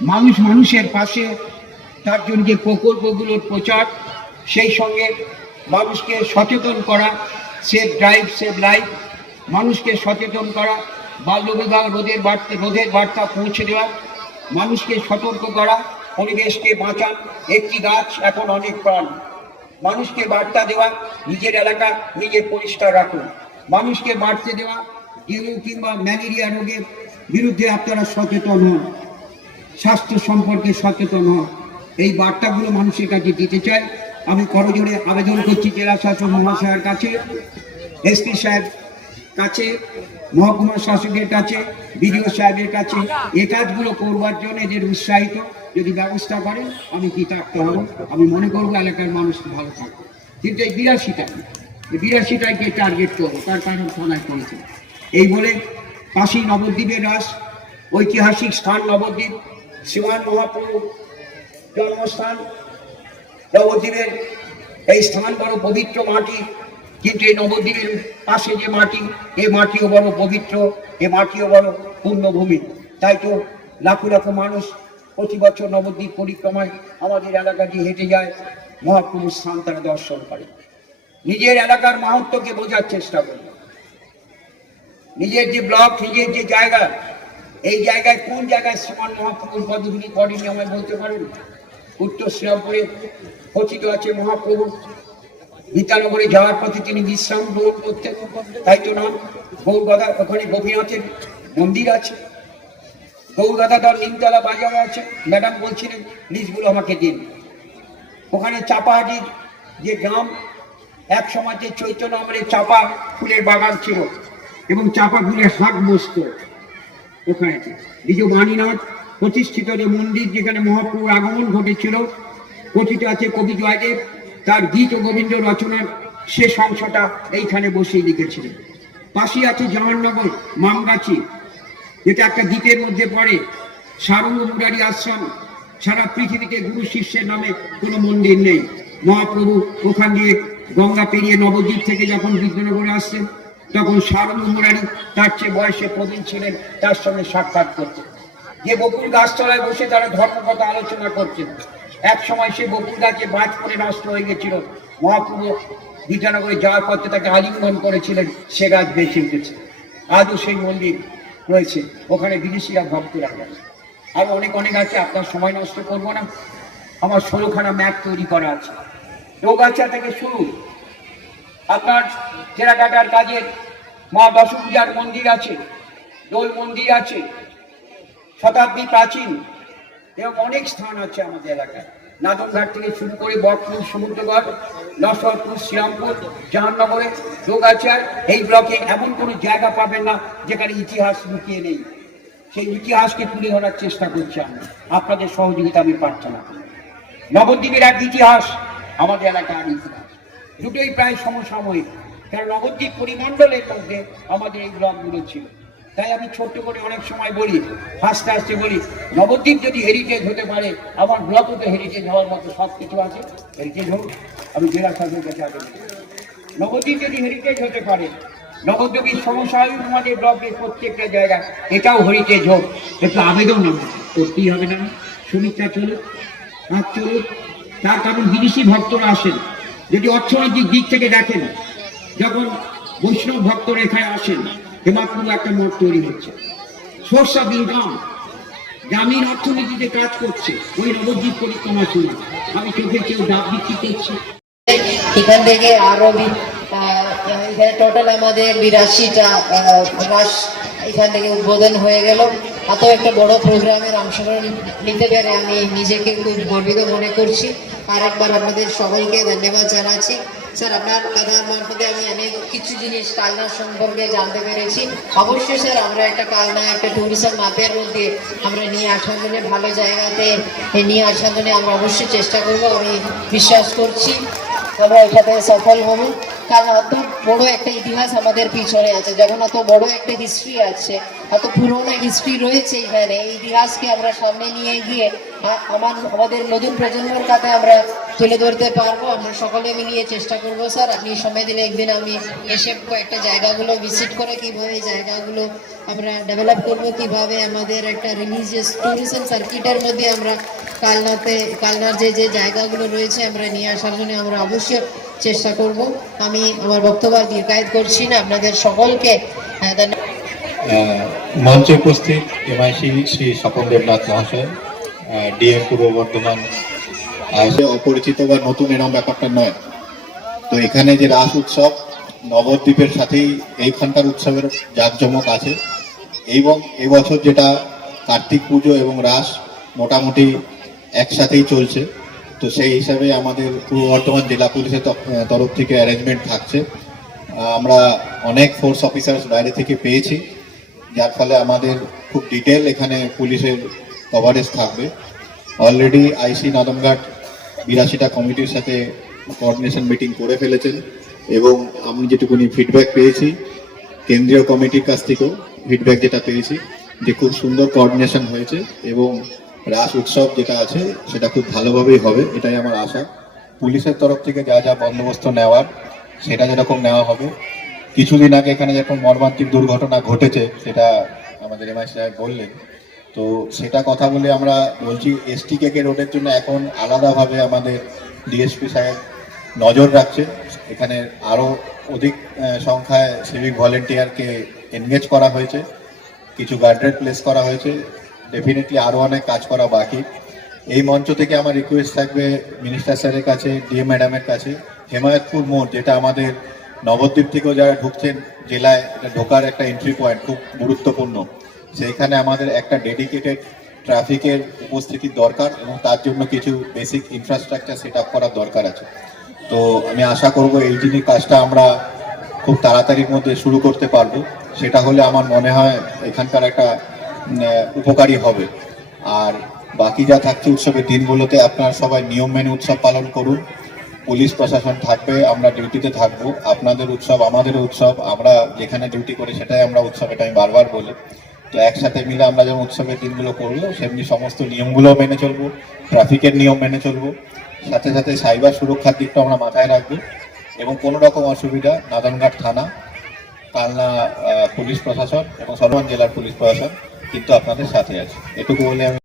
মানুষ মানুষের পাশে, তার জন্য প্রকল্পগুলোর প্রচার, সেই সঙ্গে মানুষকে সচেতন করা সেফ ড্রাইভ সেভ লাইফ মানুষকে সচেতন করা, বাল্যবিবাহ, রোধের বার্তা রোধের বার্তা পৌঁছে দেওয়া, মানুষকে সতর্ক করা, পরিবেশকে বাঁচান, একটি গাছ এখন অনেক প্রাণ। মানুষকে বার্তা দেওয়া, নিজের এলাকা নিজের পরিষ্কার রাখুন। মানুষকে বাড়তে দেওয়া ডেঙ্গু কিংবা ম্যালেরিয়া রোগের বিরুদ্ধে আপনারা সচেতন হন। স্বাস্থ্য সম্পর্কে সচেতন হন। এই বার্তাগুলো মানুষের কাছে দিতে চাই। আমি করজোড়ে আবেদন করছি জেলা শাসক মহাশয়ের কাছে এসপি সাহেব কাছে, মহকুমা শাসকের কাছে, বিডিও সাহেবের কাছে। এ কাজগুলো করবার জন্য এদের উৎসাহিত। যদি ব্যবস্থা করেন, আমি কৃতার্থ হব। আমি মনে করব এলাকার মানুষ ভালো থাকবে। কিন্তু এই বিরাশিটা বিরাশিটাকে টার্গেট করব? তার কারণ থানায় করেছে। এই বলে কাশী নবদ্বীপের রাস, ঐতিহাসিক স্থান নবদ্বীপ। শিবান মহাপ্রভু জন্মস্থান। নবদ্বীপের এই স্থান বড় পবিত্র মাটি। কিন্তু এই নবদ্বীপের পাশে যে মাটি এই মাটিও বড় পবিত্র, এ মাটিও বড় পূর্ণভূমি। তাই তো লাখো লাখো মানুষ প্রতি বছর নবদ্বীপ পরিক্রমায় আমাদের এলাকা দিয়ে হেঁটে যায়। মহাপ্রভুর স্থান তারা দর্শন করে। নিজের এলাকার মাহাত্মকে বোঝার চেষ্টা করি নিজের যে ব্লক, নিজের যে জায়গা এই জায়গায় কোন জায়গায় সমান মহাপ্রভুর পদগুলি করেনি আমায় বলতে পারেন? উত্তর শ্রীরামপুরে কথিত আছে মহাপ্রভু। বিদ্যানগরে যাওয়ার পথে তিনি বিশ্রাম গ্রহণ করতেন। তাই তো নাম গৌরগদা ওখানে গোপীনাথের মন্দির আছে। গৌরগদাধর নিমতলা বাজার আছে। ম্যাডাম বলছিলেন, লিস্টগুলো আমাকে দিন। ওখানে চাপাহাটির যে গ্রাম, এক সময় যে চৈতন্য আমলে চাপা ফুলের বাগান ছিল এবং চাপা ফুলের হাট বসত। ওখানে। দ্বিজ বাণীনাথ প্রতিষ্ঠিত যে মন্দির যেখানে মহাপ্রভুর আগমন ঘটেছিল, কথিত আছে কবি জয়দেব, তার গীত ও গোবিন্দ রচনার শেষ অংশটা এইখানে বসেই লিখেছিলেন। পাশে আছে জাহাননগর মামগাছি, যেটা একটা দ্বীপের মধ্যে পড়ে, সারঙ্গ মুরারি আশ্রম। সারা পৃথিবীতে গুরু শিষ্যের নামে কোনো মন্দির নেই। মহাপ্রভু ওখান দিয়ে গঙ্গা পেরিয়ে নবদ্বীপ থেকে যখন বিদ্যানগরে আসছেন তখন সারঙ্গ মুরারি তার চেয়ে বয়সে প্রবীণ ছিলেন, তার সঙ্গে সাক্ষাৎ করতেন। যে বকুল গাছতলায় বসে তারা ধর্মকথা আলোচনা করছেন এক সময় সে বকুল গাছে বাজ করে নষ্ট হয়ে গেছিল। মহাপ্রভু বিদ্যানগরে যাওয়ার পথে তাকে আলিঙ্গন করেছিলেন, সে গাছ বেঁচে উঠেছে। আজও সেই মন্দির রয়েছে, ওখানে বিদেশিরা ভক্তরা গেছে আর অনেক অনেক আছে, আপনার সময় নষ্ট করব না। আমার ষোলোখানা ম্যাপ তৈরি করা আছে। রোগাচা থেকে শুরু আপনার টেরাকাটার কাজের মা দশপূজার মন্দির আছে, দোল মন্দির আছে, শতাব্দী প্রাচীন এবং অনেক স্থান আছে আমাদের এলাকায়। নাদনঘাট থেকে শুরু করে বকপুর সমুদ্রগড় নসরপুর শ্রীরামপুর, জাহাননগরে রোগাচার এই ব্লকে এমন কোনো জায়গা পাবেন না যেখানে ইতিহাস লুকিয়ে নেই। সেই ইতিহাসকে তুলে ধরার চেষ্টা করছি আমি আপনাদের সহযোগিতা আমি প্রার্থনা নবদ্বীপের এক ইতিহাস আমাদের এলাকার ইতিহাস দুটোই প্রায় সমসাময়িক। কারণ নবদ্বীপ পরিমণ্ডলের মধ্যে আমাদের এই ব্লকগুলো ছিল। তাই আমি ছোট্ট করে অনেক সময় বলি হাসতে হাসতে বলি, নবদ্বীপ যদি হেরিটেজ হতে পারে, আমার ব্লকও তো হেরিটেজ হওয়ার মতো সব কিছু আছে। হেরিটেজ হোক, আমি জেলা শাসকের কাছে করি। নবদ্বীপ যদি হেরিটেজ হতে পারে, নবদ্বীপের সমসাময়িক আমাদের ব্লকের প্রত্যেকটা জায়গা, এটাও হেরিটেজ হোক। একটু আবেদন করতেই হবে না। সমীক্ষা চলুক কাজ চলুক, তার কারণ বিদেশি ভক্তরা আসেন। যদি অর্থনৈতিক দিক থেকে দেখেন, যখন বৈষ্ণব ভক্তরা এখানে আসেন হেমাপুর একটা মঠ তৈরি হচ্ছে। সোর্স অফ ইনকাম গ্রামীণ অর্থনীতিতে কাজ করছে। ওই নবদ্বীপ পরিক্রমা শুরু আমি চোখে কেউ ডাব বিক্রি করছি এখান থেকে আরও এখানে টোটাল আমাদের বিরাশিটা এখান থেকে উদ্বোধন হয়ে গেল। এত একটা বড় প্রোগ্রামের অংশগ্রহণ নিতে পেরে আমি নিজেকে খুব গর্বিত মনে করছি। আরেকবার আপনাদের সবাইকে ধন্যবাদ জানাচ্ছি। স্যার, আপনার কথার মারফতে আমি অনেক কিছু জিনিস কালনা সম্পর্কে জানতে পেরেছি। অবশ্যই স্যার, আমরা একটা কালনা, একটা ট্যুরিজম মাপের মধ্যে আমরা নিয়ে আসার জন্য ভালো জায়গাতে নিয়ে আসার জন্য আমরা অবশ্যই চেষ্টা করব। আমি বিশ্বাস করছি, আমরা এটাতে সফল হব। কারণ এত বড় একটা ইতিহাস আমাদের পিছনে আছে। যখন এত বড় একটা হিস্ট্রি আছে। এত পুরোনো হিস্ট্রি রয়েছে এখানে। এই ইতিহাসকে আমরা সামনে নিয়ে গিয়ে আমার, আমাদের নতুন প্রজন্মের কাছে আমরা তুলে ধরতে পারব। আমরা সকলে মিলিয়ে চেষ্টা করব, স্যার। আপনি সময় দিলে একদিন আমি এসে একটা জায়গাগুলো ভিজিট করে কীভাবে জায়গাগুলো আমরা ডেভেলপ করব, কীভাবে আমাদের একটা রিলিজিয়াস ট্যুরিজম সার্কিটের মধ্যে আমরা কালনাতে, কালনার যে যে জায়গাগুলো রয়েছে আমরা নিয়ে আসার জন্য আমরা অবশ্যই চেষ্টা করব। আমি আমার বক্তব্য দীর্ঘায়িত করছি না। আপনাদের সকলকে ধন্যবাদ। মঞ্চে উপস্থিত এমআইসি শ্রী স্বপন দেবনাথ মহাশয় ডিএম পূর্ব বর্ধমান অপরিচিত বা নতুন এরম ব্যাপারটা নয়। তো এখানে যে রাস উৎসব, নবদ্বীপের সাথেই এইখানকার উৎসবের জাঁকজমক আছে। এবং এবছর যেটা কার্তিক পুজো এবং রাস মোটামুটি একসাথেই চলছে। তো সেই হিসাবে আমাদের পূর্ব বর্ধমান জেলা পুলিশের তরফ- থেকে অ্যারেঞ্জমেন্ট থাকছে। আমরা অনেক ফোর্স অফিসার্স বাইরে থেকে পেয়েছি, যার ফলে আমাদের খুব ডিটেল এখানে পুলিশের কভারেজ থাকবে। অলরেডি আইসি নাদমঘাট বিরাশিটা কমিটির সাথে কোঅর্ডিনেশন মিটিং করে ফেলেছেন এবং আমি যেটুকুনি ফিডব্যাক পেয়েছি, কেন্দ্রীয় কমিটির কাছ থেকেও ফিডব্যাক যেটা পেয়েছি যে খুব সুন্দর কোঅর্ডিনেশন হয়েছে এবং রাস উৎসব যেটা আছে, সেটা খুব ভালোভাবেই হবে, এটাই আমার আশা। পুলিশের তরফ থেকে যা যা বন্দোবস্ত নেওয়ার, সেটা যেরকম নেওয়া হবে। কিছুদিন আগে এখানে যেরকম মর্মান্তিক দুর্ঘটনা ঘটেছে, সেটা আমাদের এমআই সাহেব বললেন। তো সেটা কথা বলে আমরা বলছি এসটি কেকে রোডের জন্য এখন আলাদাভাবে আমাদের ডিএসপি সাহেব নজর রাখছে। এখানে আরও অধিক সংখ্যায় সিভিক ভলেন্টিয়ারকে এনগেজ করা হয়েছে। কিছু গার্ডরেড প্লেস করা হয়েছে। ডেফিনেটলি আরও অনেক কাজ করা বাকি। এই মঞ্চ থেকে আমার রিকোয়েস্ট থাকবে মিনিস্টার স্যারের কাছে ডিএম ম্যাডামের কাছে। হেমায়তপুর মোড়, যেটা আমাদের নবদ্বীপ থেকেও যারা ঢুকছেন জেলায় ঢোকার একটা এন্ট্রি পয়েন্ট খুব গুরুত্বপূর্ণ। সেইখানে আমাদের একটা ডেডিকেটেড ট্রাফিকের উপস্থিতির দরকার এবং তার জন্য কিছু বেসিক ইনফ্রাস্ট্রাকচার সেট আপ করার দরকার আছে। তো আমি আশা করব এই জিনিস কাজটা আমরা খুব তাড়াতাড়ির মধ্যে শুরু করতে পারব, সেটা হলে আমার মনে হয় এখানকার একটা উপকারী হবে। আর বাকি যা থাকছে উৎসবের দিনগুলোতে আপনারা সবাই নিয়ম মেনে উৎসব পালন করুন। পুলিশ প্রশাসন থাকবে, আমরা ডিউটিতে থাকব। আপনাদের উৎসব আমাদের উৎসব, আমরা যেখানে ডিউটি করি সেটাই আমরা উৎসব, এটা আমি বারবার বলি। তো একসাথে মিলে আমরা যেমন উৎসবের দিনগুলো করব, সেমনি সমস্ত নিয়মগুলো মেনে চলবো, ট্রাফিকের নিয়ম মেনে চলবো। সাথে সাথে সাইবার সুরক্ষার দিকটা আমরা মাথায় রাখব। এবং কোনো রকম অসুবিধা, নাদনঘাট থানা কালনা পুলিশ প্রশাসন এবং সর্বান জেলার পুলিশ প্রশাসন। কিন্তু আপনাদের সাথে আছে। এটুকু বলে আমি